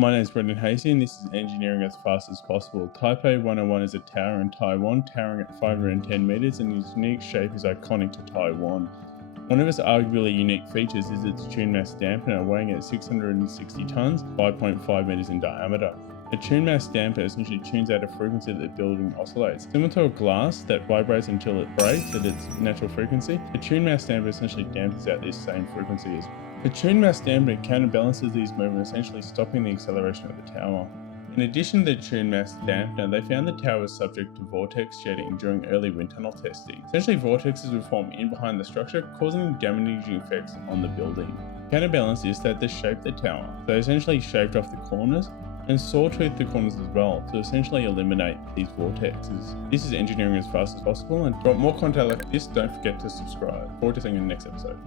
My name is Brendan Hasty and this is Engineering as Fast as Possible. Taipei 101 is a tower in Taiwan, towering at 510 metres, and its unique shape is iconic to Taiwan. One of its arguably unique features is its tune mass dampener, weighing at 660 tonnes, 5.5 metres in diameter. A tune mass dampener essentially tunes out a frequency that the building oscillates. Similar to a glass that vibrates until it breaks at its natural frequency, a tune mass dampener essentially dampens out this same frequency as well. A tune mass dampener counterbalances these movements, essentially stopping the acceleration of the tower. In addition to the tune mass dampener, they found the tower was subject to vortex shedding during early wind tunnel testing. Essentially, vortexes would form in behind the structure, causing damaging effects on the building. Counterbalance is that they shaped the tower. They essentially shaved off the corners and sawtoothed the corners as well to essentially eliminate these vortexes. This is Engineering as Fast as Possible, and if you want more content like this, don't forget to subscribe. Forward to seeing you in the next episode.